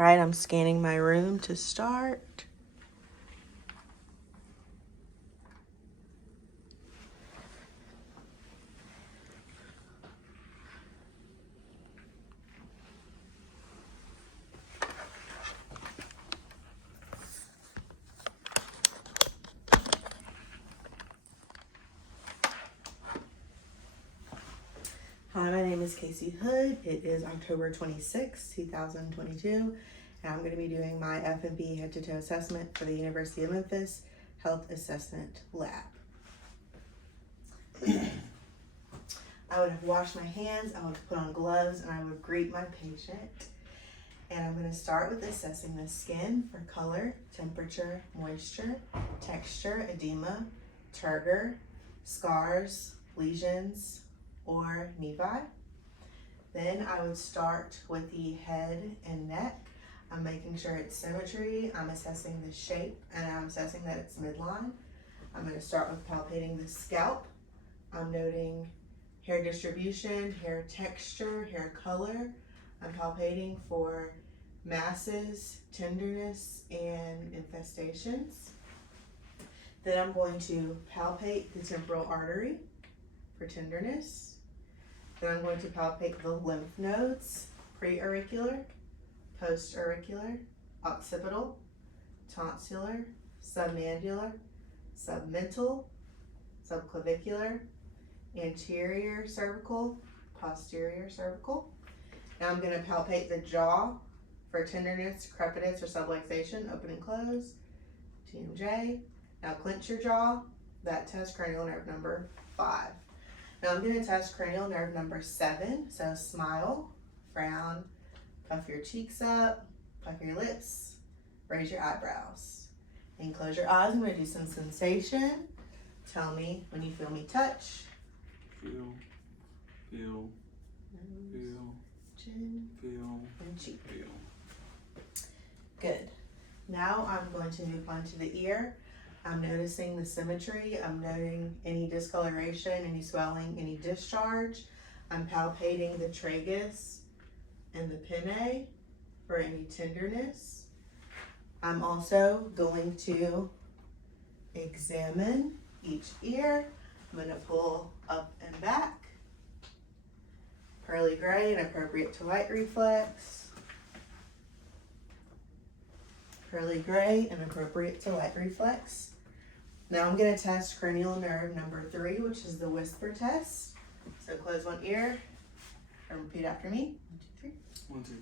All right, I'm scanning my room to start. Hi, my name is Casey Hood. It is October 26, 2022, and I'm going to be doing my FNP head-to-toe assessment for the University of Memphis Health Assessment Lab. I would have washed my hands, I would have put on gloves, and I would greet my patient. And I'm going to start with assessing the skin for color, temperature, moisture, texture, edema, turgor, scars, lesions, or nevi. Then I would start with the head and neck. I'm making sure it's symmetry. I'm assessing the shape and I'm assessing that it's midline. I'm going to start with palpating the scalp. I'm noting hair distribution, hair texture, hair color. I'm palpating for masses, tenderness, and infestations. Then I'm going to palpate the temporal artery for tenderness. Then I'm going to palpate the lymph nodes, pre-auricular, post-auricular, occipital, tonsillar, submandibular, submental, subclavicular, anterior cervical, posterior cervical. Now I'm going to palpate the jaw for tenderness, crepitus, or subluxation, open and close, TMJ. Now clench your jaw. That tests cranial nerve number 5. Now I'm going to test cranial nerve number 7. So smile, frown, puff your cheeks up, puff your lips, raise your eyebrows, and close your eyes. I'm going to do some sensation. Tell me when you feel me touch. Feel, Nose, chin, and cheek. Good. Now I'm going to move on to the ear. I'm noticing the symmetry. I'm noting any discoloration, any swelling, any discharge. I'm palpating the tragus and the pinnae for any tenderness. I'm also going to examine each ear. I'm going to pull up and back. Pearly gray and appropriate to light reflex. Pearly gray and appropriate to light reflex. Now I'm going to test cranial nerve number 3, which is the whisper test. So close one ear and repeat after me. 1, 2, 3. 1, 2,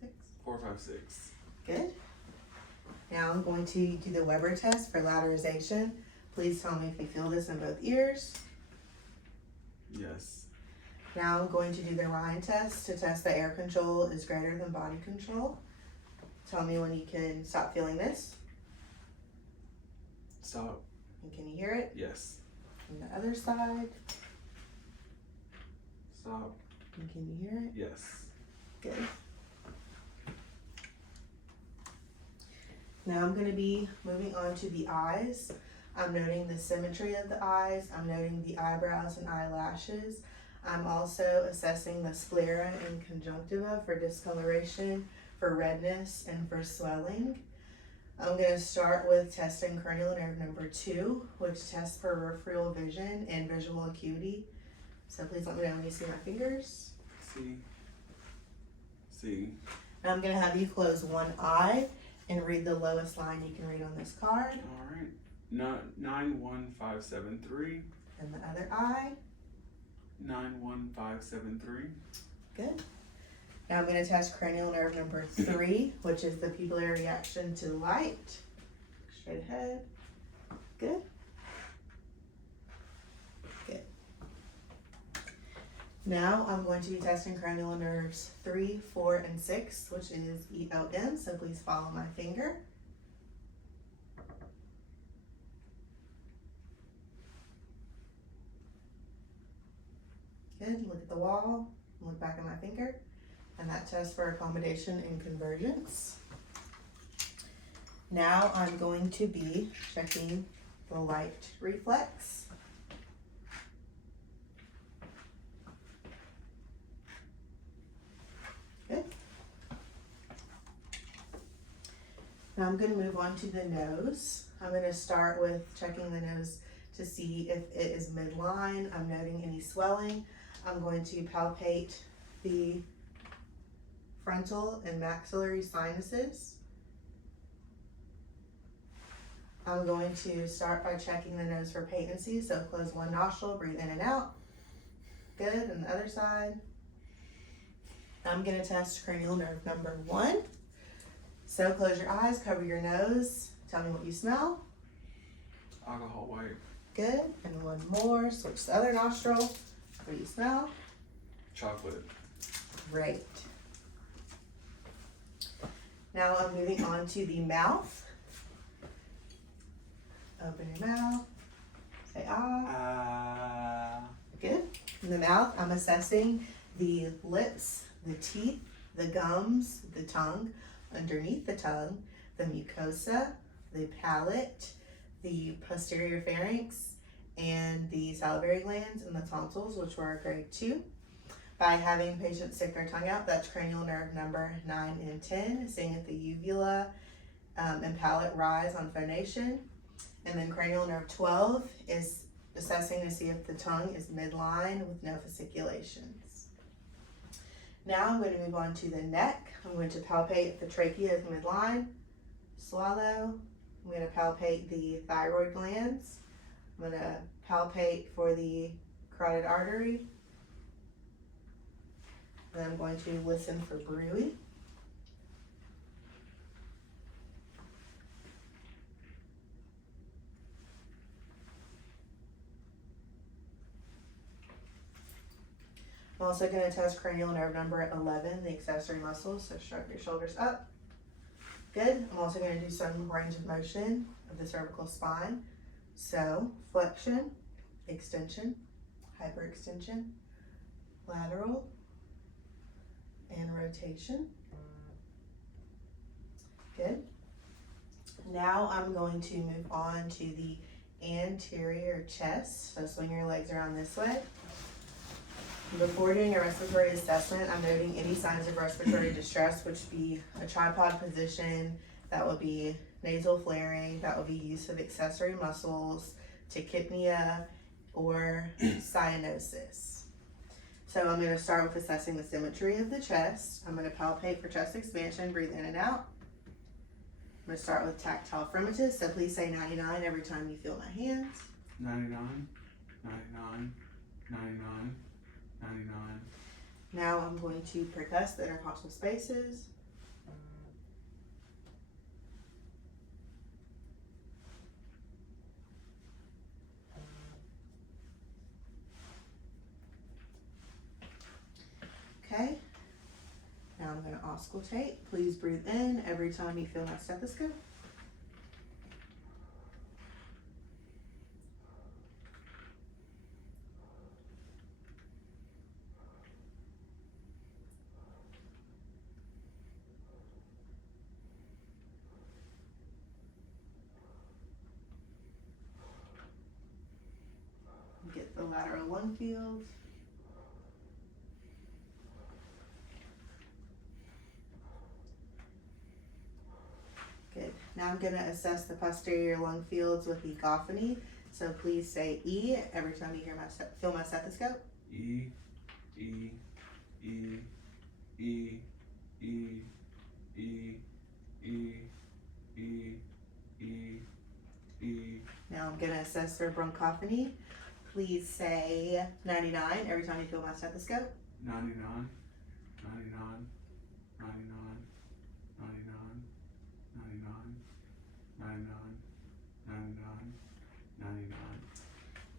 3. 4, 5, 6. 4, 5, 6. Good. Now I'm going to do the Weber test for lateralization. Please tell me if you feel this in both ears. Yes. Now I'm going to do the Ryan test to test that air control is greater than body control. Tell me when you can stop feeling this. Stop. And can you hear it? Yes. And the other side. Stop. And can you hear it? Yes. Good. Now I'm going to be moving on to the eyes. I'm noting the symmetry of the eyes. I'm noting the eyebrows and eyelashes. I'm also assessing the sclera and conjunctiva for discoloration, for redness, and for swelling. I'm going to start with testing cranial nerve number 2, which tests for peripheral vision and visual acuity. So please let me know when you see my fingers. See. Now I'm going to have you close one eye and read the lowest line you can read on this card. All right. 91573. And the other eye. 91573. Good. Now I'm going to test cranial nerve number 3, which is the pupillary reaction to light. Straight ahead. Good. Good. Now I'm going to be testing cranial nerves 3, 4, and 6, which is EOM. So please follow my finger. Good. Look at the wall. Look back at my finger. And that tests for accommodation and convergence. Now I'm going to be checking the light reflex. Good. Now I'm going to move on to the nose. I'm going to start with checking the nose to see if it is midline. I'm noting any swelling. I'm going to palpate the frontal and maxillary sinuses. I'm going to start by checking the nose for patency. So close one nostril, breathe in and out. Good, and the other side. I'm going to test cranial nerve number 1. So close your eyes, cover your nose. Tell me what you smell. Alcohol white. Good, and one more. Switch the other nostril. What do you smell? Chocolate. Great. Now I'm moving on to the mouth. Open your mouth. Say ah. Good. In the mouth, I'm assessing the lips, the teeth, the gums, the tongue, underneath the tongue, the mucosa, the palate, the posterior pharynx, and the salivary glands and the tonsils, which were a grade 2. By having patients stick their tongue out, that's cranial nerve number 9 and 10, seeing if the uvula and palate rise on phonation. And then cranial nerve 12 is assessing to see if the tongue is midline with no fasciculations. Now I'm going to move on to the neck. I'm going to palpate if the trachea is midline. Swallow. I'm going to palpate the thyroid glands. I'm going to palpate for the carotid artery. Then I'm going to listen for bruit. I'm also going to test cranial nerve number 11, the accessory muscles, so shrug your shoulders up. Good. I'm also going to do some range of motion of the cervical spine. So flexion, extension, hyperextension, lateral, and rotation. Good. Now I'm going to move on to the anterior chest. So swing your legs around this way. Before doing a respiratory assessment, I'm noting any signs of respiratory distress, which would be a tripod position, that would be nasal flaring, that would be use of accessory muscles, tachypnea, or cyanosis. So I'm going to start with assessing the symmetry of the chest. I'm going to palpate for chest expansion, breathe in and out. I'm going to start with tactile fremitus, so please say 99 every time you feel my hands. 99, 99, 99. 99. Now I'm going to percuss the intercostal spaces. Okay. Now I'm going to auscultate. Please breathe in every time you feel my stethoscope. Get the lateral lung field. Good. Now I'm going to assess the posterior lung fields with egophony. So please say E every time you feel my stethoscope. E, E, E, E, E, E, E, E, E, E. Now I'm going to assess for bronchophony. Please say 99 every time you feel my stethoscope. 99, 99, 99, 99, 99, 99, 99, 99.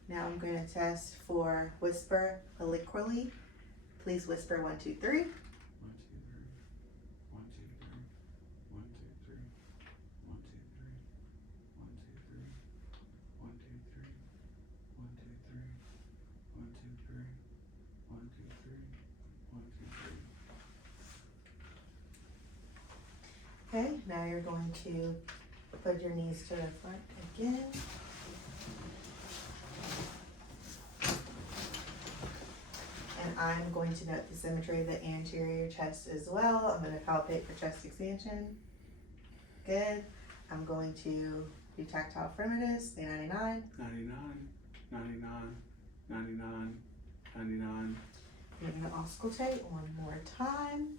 Now I'm going to test for whisper aliquoly. Please whisper 1, 2, 3. 1, 2, 3, 1, 2, 3, 1, 2, 3, 1, 2, 3, 1, 2, 3, 1, 2, 3, 1, 2, 3, 1, 2, 3, 1, 2, 3, 1, 2, 3. Okay, now you're going to put your knees to the front again. And I'm going to note the symmetry of the anterior chest as well. I'm going to palpate for chest expansion. Good. I'm going to do tactile firmness, day 99. 99, 99, 99, 99. You're gonna auscultate one more time.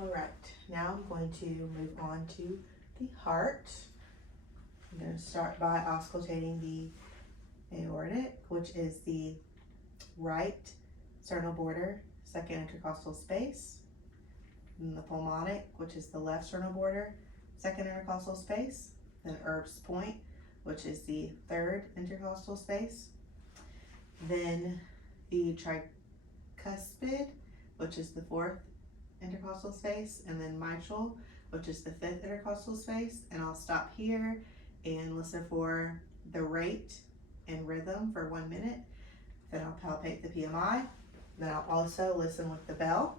All right, now I'm going to move on to the heart. I'm going to start by auscultating the aortic, which is the right sternal border, second intercostal space, and the pulmonic, which is the left sternal border, second intercostal space, then Erb's point, which is the third intercostal space, then the tricuspid, which is the fourth intercostal space, and then mitral, which is the fifth intercostal space. And I'll stop here and listen for the rate and rhythm for 1 minute. Then I'll palpate the PMI. Then I'll also listen with the bell.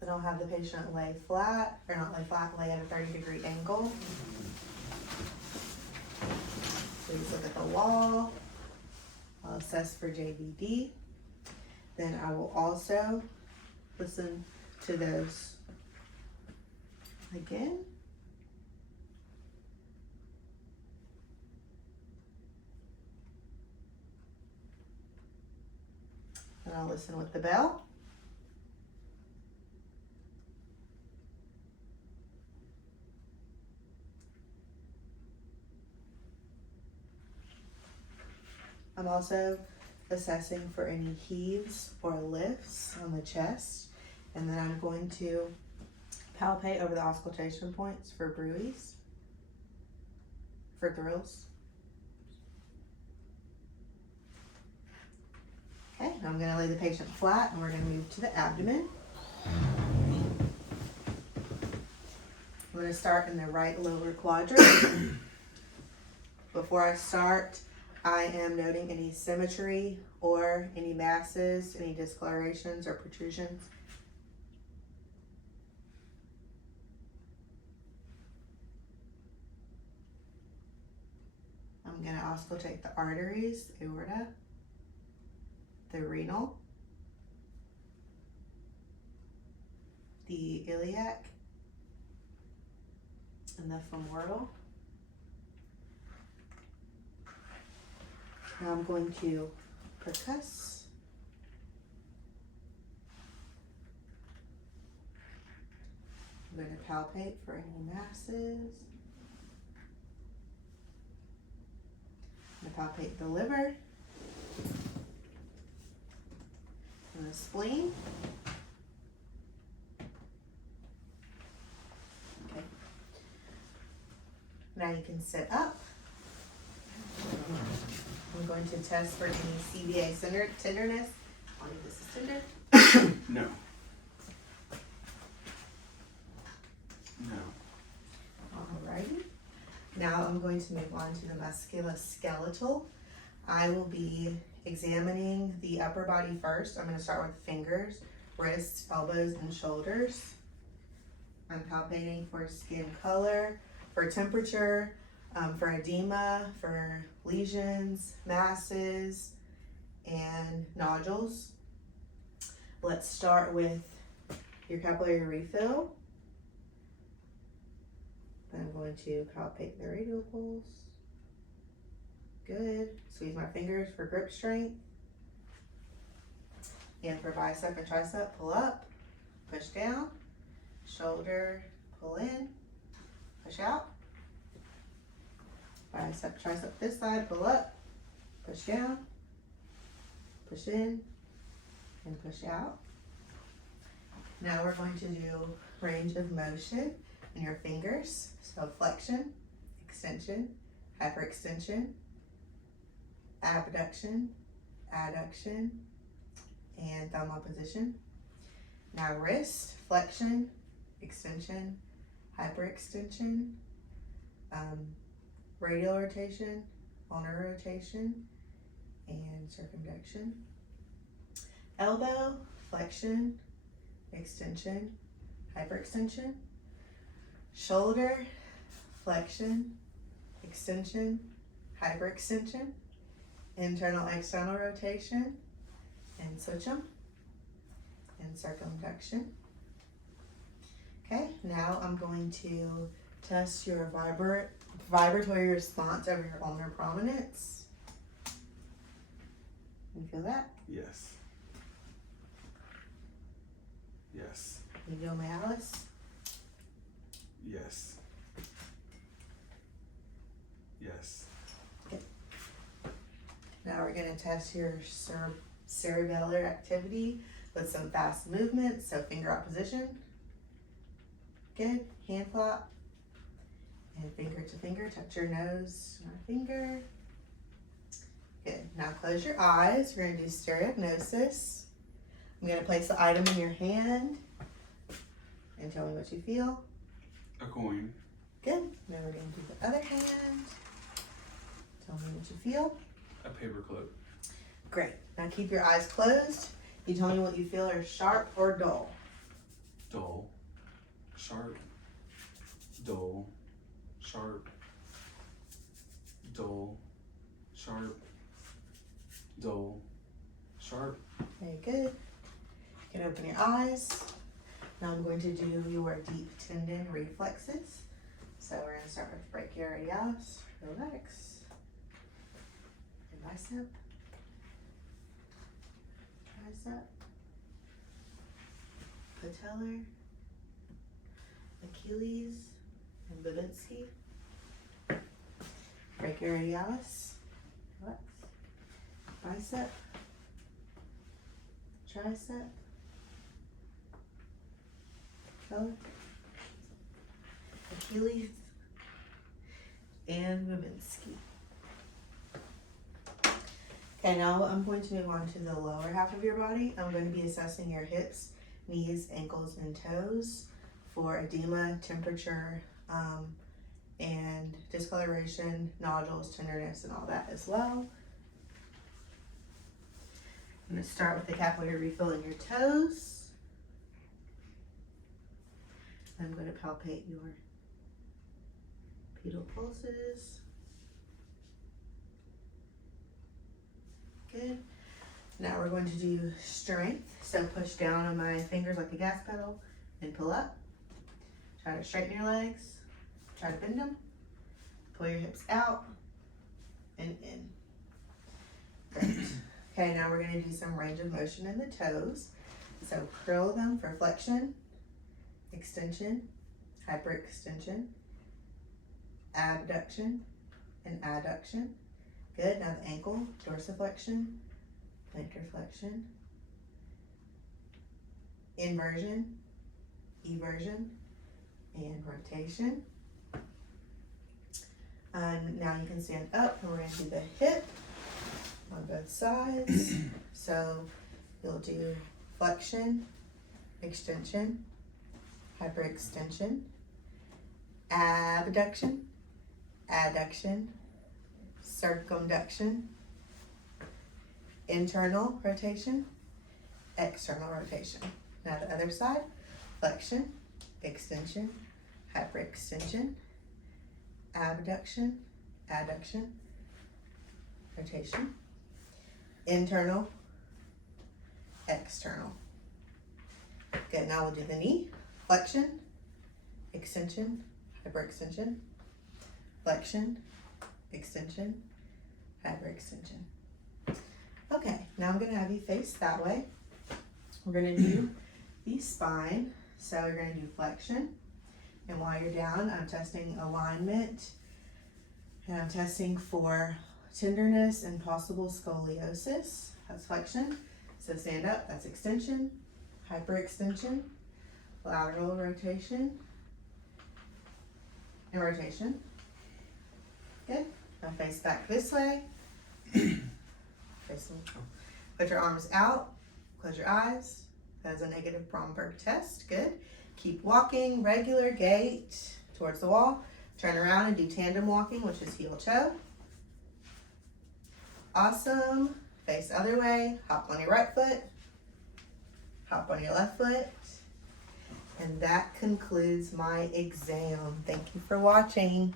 Then I'll have the patient lay flat, or not lay flat, lay at a 30-degree angle. Please look at the wall. I'll assess for JVD. Then I will also listen to those again. And I'll listen with the bell. I'm also assessing for any heaves or lifts on the chest, and then I'm going to palpate over the auscultation points for bruits, for thrills. Okay, I'm going to lay the patient flat and we're going to move to the abdomen. I'm going to start in the right lower quadrant. Before I start, I am noting any symmetry or any masses, any discolorations or protrusions. I'm going to auscultate the arteries, aorta, the renal, the iliac, and the femoral. Now I'm going to percuss. I'm going to palpate for any masses. I'm going to palpate the liver and the spleen. Okay. Now you can sit up. I'm going to test for any CVA tenderness. I'll leave this is tender. No. No. Alrighty. Now I'm going to move on to the musculoskeletal. I will be examining the upper body first. I'm going to start with fingers, wrists, elbows, and shoulders. I'm palpating for skin color, for temperature, for edema, for lesions, masses, and nodules. Let's start with your capillary refill. I'm going to palpate the radial pulse. Good. Squeeze my fingers for grip strength. And for bicep and tricep, pull up, push down, shoulder, pull in, push out. Bicep, tricep this side, pull up, push down, push in, and push out. Now we're going to do range of motion in your fingers. So flexion, extension, hyperextension, abduction, adduction, and thumb opposition. Now wrist, flexion, extension, hyperextension, radial rotation, ulnar rotation, and circumduction. Elbow, flexion, extension, hyperextension. Shoulder, flexion, extension, hyperextension. Internal, external rotation, and switch them, and circumduction. Okay, now I'm going to test your vibratory response over your ulnar prominence. You feel that? Yes. Yes. Medial malleus. Yes. Yes. Now we're going to test your cerebellar activity with some fast movements. So finger opposition. Good. Hand flop. And finger to finger. Touch your nose and our finger. Good. Now close your eyes. We're going to do stereognosis. I'm going to place the item in your hand and tell me what you feel. A coin. Good. Now we're going to do the other hand. Tell me what you feel. A paperclip. Great. Now keep your eyes closed. You tell me what you feel are sharp or dull. Dull. Sharp. Dull. Sharp. Dull. Sharp. Dull. Sharp. Very good. You can open your eyes. Now I'm going to do your deep tendon reflexes. So we're going to start with brachioradialis, relax, and bicep, tricep, patellar, Achilles, and Babinski. Brachioradialis, relax, bicep, tricep, patellar, Achilles, and Babinski. Okay, now I'm going to move on to the lower half of your body. I'm going to be assessing your hips, knees, ankles, and toes for edema, temperature, and discoloration, nodules, tenderness, and all that as well. I'm going to start with the capillary refill in your toes. I'm going to palpate your pedal pulses. Good. Now we're going to do strength. So push down on my fingers like a gas pedal and pull up. Try to straighten your legs. Try to bend them. Pull your hips out and in. Great. Okay, now we're going to do some range of motion in the toes. So curl them for flexion, extension, hyperextension, abduction, and adduction. Good. Now the ankle, dorsiflexion, plantar flexion, inversion, eversion, and rotation. Now you can stand up, and we're going to do the hip on both sides. So you'll do flexion, extension, hyperextension, abduction, adduction, circumduction, internal rotation, external rotation. Now the other side, flexion, extension, hyperextension, abduction, adduction, rotation, internal, external. Good, now we'll do the knee, flexion, extension, hyperextension, flexion, extension, hyperextension. Okay, now I'm going to have you face that way. We're going to do the spine. So you're going to do flexion. And while you're down, I'm testing alignment. And I'm testing for tenderness and possible scoliosis. That's flexion. So stand up, that's extension, hyperextension, lateral rotation, and rotation. Good. Now face back this way. Put your arms out, close your eyes. That is a negative Bromberg test. Good. Keep walking, regular gait towards the wall. Turn around and do tandem walking, which is heel toe. Awesome. Face the other way. Hop on your right foot. Hop on your left foot. And that concludes my exam. Thank you for watching.